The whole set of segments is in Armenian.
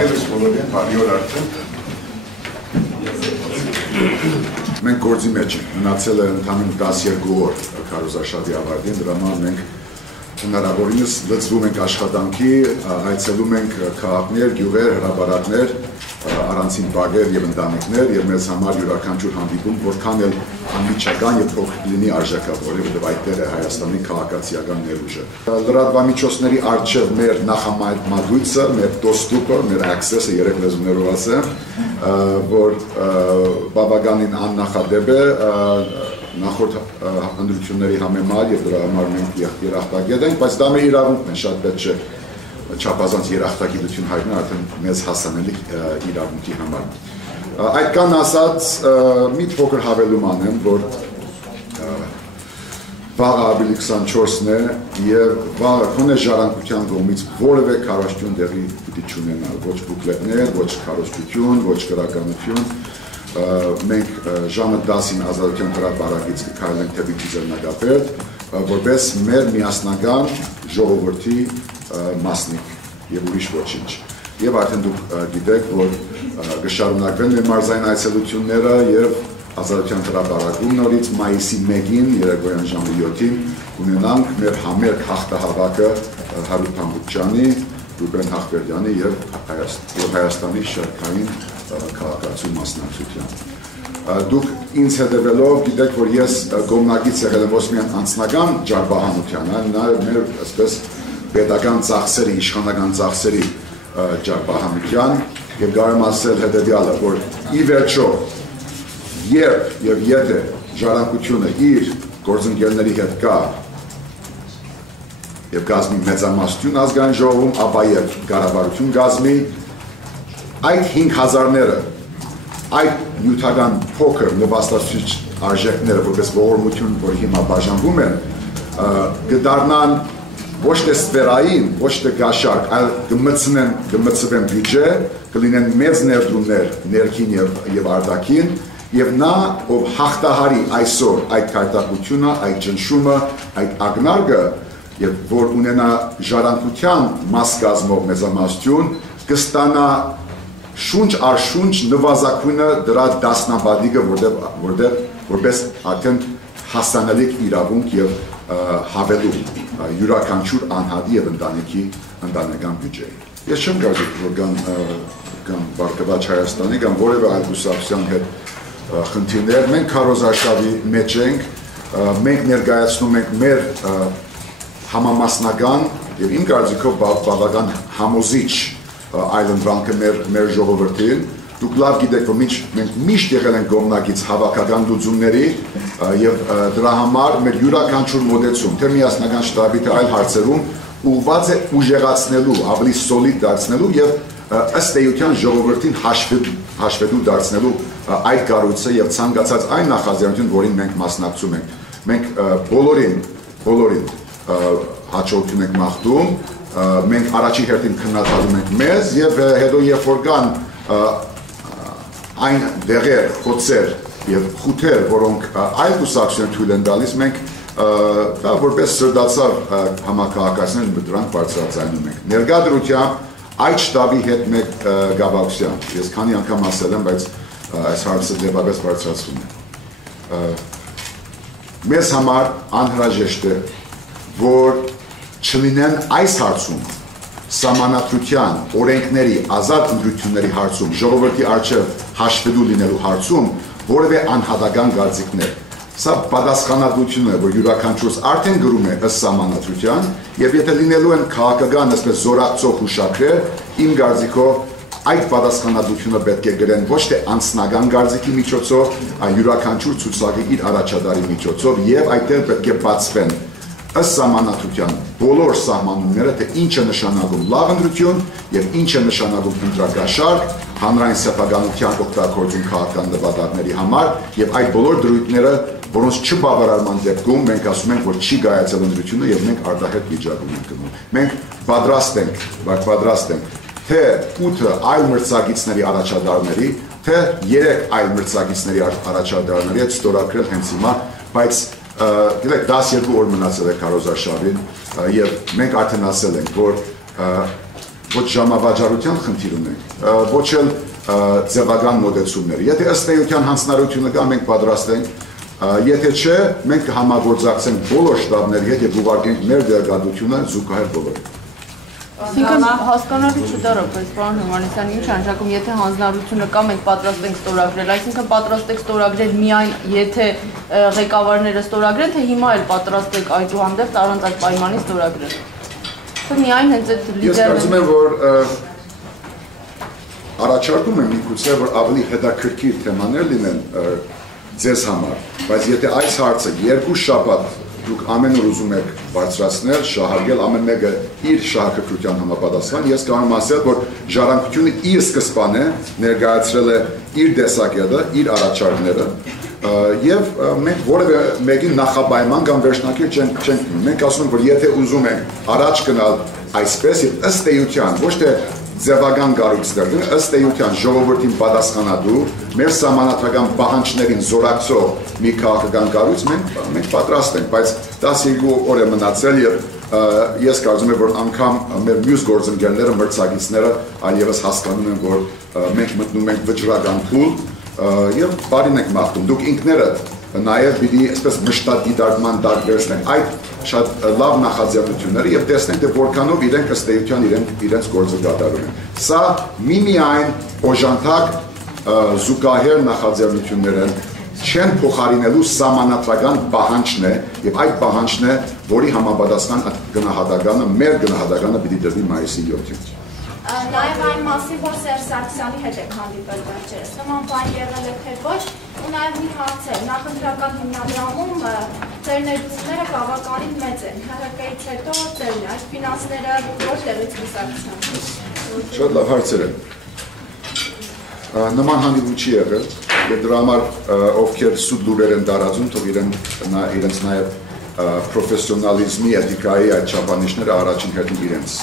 Բարևս բոլորին, բարի օր արդեն։ Մենք գործի մեջ ենք, մնացել է ընդամենը 12 օր քարոզարշավի ավարտին, դրա համար մենք հնարավորինս լծվում ենք աշխատանքի, այցելում ենք քաղաքներ, գյուղեր, հրապարակներ, առանցին բակեր եւ ընտանիքներ եւ մեզ համար յուրաքանչյուր հանդիպում որքան էլ անմիջական եւ փոքր լինի արժեքավոր, որովհետեւ այդտեղ է Հայաստանի քաղաքացիական ներուժը։ Լրատվամիջոցների առջև մեր նախամատույցը, մեր դոստուպը, մեր access-ը երեք լեզուներով ասեմ, որ բավականին աննախադեպ է նախորդ հանդիպությունների համեմատ եւ դրա համար մենք երախտագետ ենք, բայց դա մեր իրավունքն է, շատ պետք չէ չափազանց երախտագիտություն հայտնել արդեն մեզ հասանելի իրավունքի համար։ Այդ կան ասած մի փոքր հավելում անեմ, որ վաղը ավելի 24-ն է եւ վաղը քոնե ժառանգության կողմից որևէ քարոզություն տեղի պիտի չունենա, ոչ բուկլետներ, ոչ քարոզություն, ոչ գրականություն։ Մենք ժամը 10-ին Ազատության հրապարակից կքայլենք թեպի Ձեռնարկապետ, որպես մեր միասնական ժողովրդի մասնիկ եւ ուրիշ ոչինչ։ Եվ արդեն դուք գիտեք, որ կշարունակվեն մեր մարզային այցելությունները եւ Ազատության հրապարակում նորից մայիսի 1-ին երեկոյան ժամը 7-ին ունենանք մեր համերգ հաղթահավաքը Հարութ Փամբուկչյանի, Ռուբեն Հախվերդյանի եւ Հայաստանի շարքային քաղաքացու մասնակցությամբ։ Դուք ինձ հետևելով գիտեք, որ ես կողմնակից եղել եմ ոչ միայն անձնական ջարբահանության, այլ նաեւ մեր այսպես պետական ծախսերի, իշխանական ծախսերի ջարբահանության եւ կարող եմ ասել հետեւյալը, որ ի վերջո երբ եւ եթե ժառանգությունը իր գործընկերների հետ կա եւ գազմի մեծամասնություն ազգային ժողովում, ապա եւ կառավարություն գազմի, այդ 5000-ները, այդ նյութական փոքր նվաստացուցիչ արժեքները, որպես ողորմություն, որ հիմա բաժանվում են, կդառնան ոչ թե սպերային, ոչ թե գաշարք, այլ կմտցվեն բյուջե, կլինեն մեծ ներդրումներ ներքին եւ արտաքին, եւ նա, ով հաղթահարի այսօր այդ քայտակությունը, այդ ճնշումը, այդ ակնարկը, եւ որ ունենա ժառանգության մաս կազմող մեծամասնություն, կստանա շունչ առ շունչ նվազագույնը դրա դասնաբադիկը, որտեղ որպես արդեն հասանելիք իրավունք եւ հավելում յուրաքանչյուր անհատի եւ ընտանիքի ընտանեկան բյուջեի։ Ես չեմ կարծում, որ կամ Բարգավաճ Հայաստանի կամ որևէ այլ կուսակցության հետ խնդիրներ, մենք քարոզարշավի մեջ ենք, մենք ներկայացնում ենք մեր համամասնական եւ իմ կարծիքով բավական համոզիչ այլընտրանքը մեր ժողովրդին։ Դուք լավ գիտեք, որ մենք միշտ եղել ենք կողմնակից հավաքական լուծումների եւ դրա համար մեր յուրաքանչյուր մոտեցում, թե միասնական շտաբի, թե այլ հարցերում ուղղված է ուժեղացնելու, ավելի սոլիդ դարձնելու եւ ըստ էության ժողովրդին հաշվետու դարձնելու այդ կառույցը եւ ցանկացած այն նախաձեռնություն, որին մենք մասնակցում ենք։ Մենք բոլորին հաջողություն ենք մաղթում, մենք առաջի հերթին քննադատում ենք մեզ եւ հետո երբ որ կան այն դեղեր, խոցեր եւ խութեր, որոնք այլ կուսակցություն թույլ են տալիս, մենք դա որպես սրտացավ համակարգացնել դրանք բարձրացնում ենք։ Ներկայությամբ այդ շտաբի հետ մեկ գավակցությամբ, ես քանի անգամ ասել եմ, բայց այս հարցը դեպապես բարձրացվում է։ Մեզ համար անհրաժեշտ է, որ չլինեն այս հարցում սահմանադրության, օրենքների, ազատ ընտրությունների հարցում, ժողովրդի առջև հաշվելու լինելու հարցում որևէ անհատական կարծիքներ։ Սա պատասխանատվություն է, որ յուրաքանչյուրս արդեն գրում է ըստ սահմանադրության, եւ եթե լինելու են քաղաքական այսպես զորացող հուշագրեր, իմ կարծիքով այդ պատասխանատվությունը պետք է գրեն ոչ թե անձնական կարծիքի միջոցով, այլ յուրաքանչյուր ցուցակի իր առաջատարի միջոցով եւ այդտեղ պետք է բացվեն ըստ սահմանադրության բոլոր սահմանումները, թե ինչ է նշանակում լավ ընտրություն եւ ինչ է նշանակում ընտրակաշարք, հանրային սեփականության օգտագործում քաղաքական նպատակների համար եւ այդ բոլոր դրույթները, որոնց չբավարարման դեպքում մենք ասում ենք, որ չի կայացել ընտրությունը եւ մենք արտահայտ վիճակում ենք գնում։ Մենք պատրաստ ենք թե 8 այլ մրցակիցների առաջադարների, թե 3 այլ մրցակիցների առաջադարների հետ ստորագրել հենց հիմա, բայց գիտեք 12 օր մնացել է քարոզարշավին եւ մենք արդեն ասել ենք, որ ոչ ժամավաճառության խնդիր ունենք, ոչ էլ ձևական մոտեցումներ։ Եթե ըստ էության հանձնարարությունը կա, մենք պատրաստ ենք, եթե չէ, մենք կհամագործակցենք բոլոր շտաբների հետ եւ ուղարկենք մեր դերակատվությունը զուգահեռ բոլորին։ Այսինքն հասկանալի չդարը, բայց պարոն Հովհաննիսյան, ինչ անջակում, եթե հանձնարարությունը կա, մենք պատրաստ ենք ստորագրել, այսինքն պատրաստ եք ստորագրել միայն եթե ղեկավարները ստորագրեն, թե հիմա էլ պատրաստ եք այդուհանդերձ առանց այդ պայմանի ստորագրել։ Թե միայն հենց այդ Ես կարծում եմ, որ առաջարկում եմ միգուցե, որ ավելի հետաքրքիր թեմաներ լինեն ձեզ համար, բայց եթե այս հարցը երկու շաբաթ դուք ամեն օր ուզում եք բարձրացնել, շահարկել, ամեն մեկը իր շահագրգռության համապատասխան, ես կարող եմ ասել, որ Ժառանգությունը իր սկզբանե ներկայացրել է իր տեսակետը, իր առաջարկները, եւ մենք որևէ մեկին նախապայման կամ վերջնակիր չենք մենք ասում ենք, որ եթե ուզում ենք առաջ գնալ այսպես եւ ըստ էության, ոչ թե ձևական կառույցներ, ըստ էության ժողովրդին պատասխանատու, մեր սահմանադրական պահանջներին զորակցող մի քաղաքական կառույց մենք պատրաստ ենք, բայց 12 օր է մնացել եւ ես կարծում եմ, որ անգամ մեր մյուս գործընկերները, մրցակիցները այլևս հասկանում են, որ մենք մտնում ենք վճռական փուլ եւ բարին ենք մաղթում։ Դուք ինքներդ նաև պիտի այսպես մշտադիտարկման տակ վերցնենք այդ շատ լավ նախաձեռնությունները եւ տեսնենք, թե որքանով իրենք ըստ էության իրենց գործը կատարում են։ Սա միմիայն օժանդակ զուգահեռ նախաձեռնություններ են, չեն փոխարինելու սահմանադրական պահանջն է եւ այդ պահանջն է, որի համապատասխան գնահատականը, մեր գնահատականը պիտի դրվի մայիսի 7-ին։ Նաև այն մասին, որ Սերժ Սարգսյանի հետ եք հանդիպել վերջերս, նման բան եղել է թե ոչ, ու նաև մի հարց է, նախընտրական հիմնադրամում ձեր ներդրումները բավականին մեծ են, ՀՀԿ-ից հետո ձերն է, այդ ֆինանսները որտեղից կուսակցության։ Շատ լավ հարցեր են։ Նման հանդիպում չի եղել, եւ դրա համար ովքեր սուտ լուրեր են տարածում, թող իրենց նաև պրոֆեսիոնալիզմի, էթիկայի այդ չափանիշները առաջին հերթին իրենց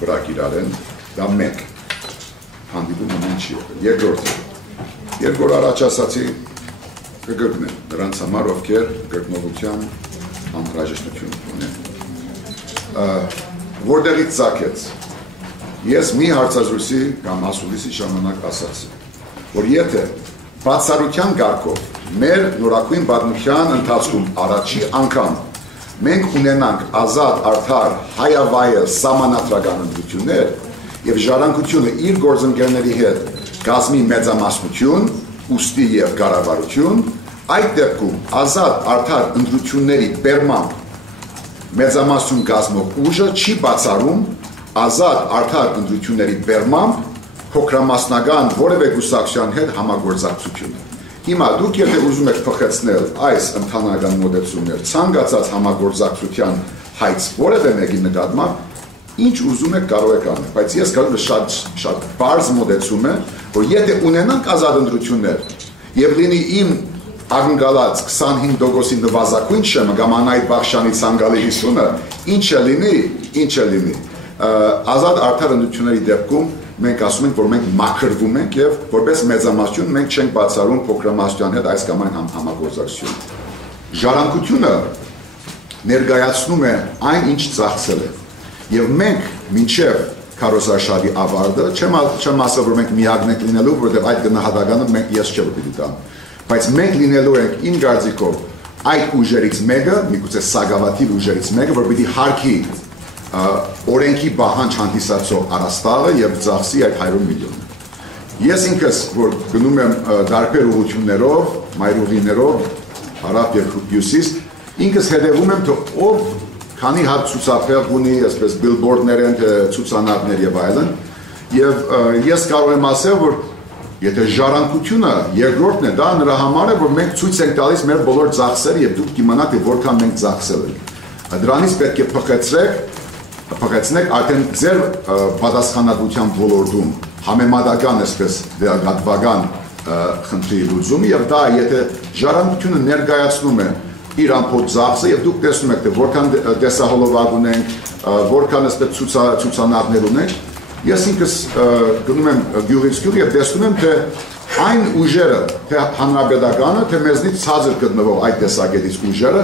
վրա կիրառեն։ Դա մեկ հանդիպում նման չի եղել։ Երկրորդ առաջ ասացի կգրկնեն նրանց համար, ովքեր գրկնողության անհրաժեշտություն ունեն։ Որտեղից ծագեց։ Ես մի հարցազրույցի կամ ասուլիսի ժամանակ ասացի, որ եթե բացառության կարգով մեր նորակույն պատմության ընթացքում առաջի անգամ մենք ունենանք ազատ, արդար, հայավայել սահմանադրական ընտրություններ եւ Ժառանգությունը իր գործընկերների հետ կազմի մեծամասնություն, ուստի եւ կառավարություն, այդ դեպքում ազատ, արդար ընտրությունների բերմամբ մեծամասնություն կազմող ուժը չի բացառում ազատ, արդար ընտրությունների բերմամբ փոքրամասնական որևէ կուսակցության հետ համագործակցությունը։ Հիմա դուք եթե ուզում եք փոխեցնել այս ընդհանրական մոտեցումներ ցանկացած համագործակցության հայց որևէ մեկի նկատմամբ ինչ ուզում եք կարող եք անել, բայց ես կարծում եմ շատ բարձ մոտեցում է, որ եթե ունենանք ազատ ընտրություններ եւ լինի իմ ակնկալած 25%-ի նվազագույն շեմը կամ Անահիտ Բախշյանի ցանկալի 50-ը, ինչ է լինի, ազատ արդար ընտրությունների դեպքում մենք ասում ենք, որ մենք մաքրվում ենք եւ որպես մեծամասնություն մենք չենք բացառում փոքրամասնության հետ այս կամ այն համագործակցություն։ Ժառանգությունը ներկայացնում է այն, ինչ ծախսել է։ Եվ մենք մինչև քարոզարշավի ավարտը չեմ ասել, որ մենք միակն ենք լինելու, որովհետև այդ գնահատականը ես չէ պիտի տամ, բայց մենք լինելու ենք իմ կարծիքով այդ ուժերից մեկը, միգուցե սագավաթիվ ուժերից մեկը, որ պիտի հարկի օրենքի պահանջ հանդիսացող առաստաղը եւ ծախսի այդ 100 միլիոնը։ Ես ինքս, որ գնում եմ դարբեր ուղղություններով, մայրուղիներով, հարավ եւ հյուսիս, ինքս հետևում եմ, թե ով քանի հատ ցուցափեղ ունի, այսպես բիլբորդներ են, ցուցանակներ եւ այլն, եւ ես կարող եմ ասել, որ եթե Ժառանգությունը երկրորդն է, դա նրա համար է, որ մենք ցույց ենք տալիս մեր բոլոր ծախսերը եւ դուք կիմանաք, թե որքան մենք ծախսել ենք։ Դրանից պետք է փոխեցնեք արդեն ձեր պատասխանատվության ոլորտում համեմատական այսպես դեղատվական խնդրի լուծումը եւ դա եթե Ժառանգությունը ներկայացնում է իր ամբողջ ծախսը եւ դուք տեսնում եք թե որքան տեսահոլովակ ունենք, որքան այսպես ցուցանակներ ունենք, ես ինքս գնում եմ գյուղից գյուղ եւ տեսնում եմ թե այն ուժերը, թե հանրապետականը, թե մեզնից ցածր գտնվող այդ տեսակետից ուժերը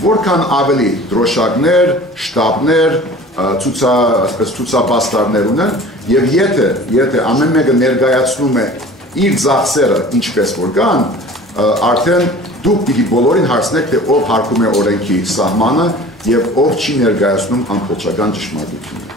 որքան ավելի դրոշակներ, շտաբներ, ցուցաբաստարներ ունեն եւ եթե ամեն մեկը ներկայացնում է իր ծախսերը ինչպես որ կան, արդեն դուք պիտի բոլորին հարցնեք, թե ով հարկում է օրենքի սահմանը եւ ով չի ներկայացնում ամբողջական ճշմարտությունը։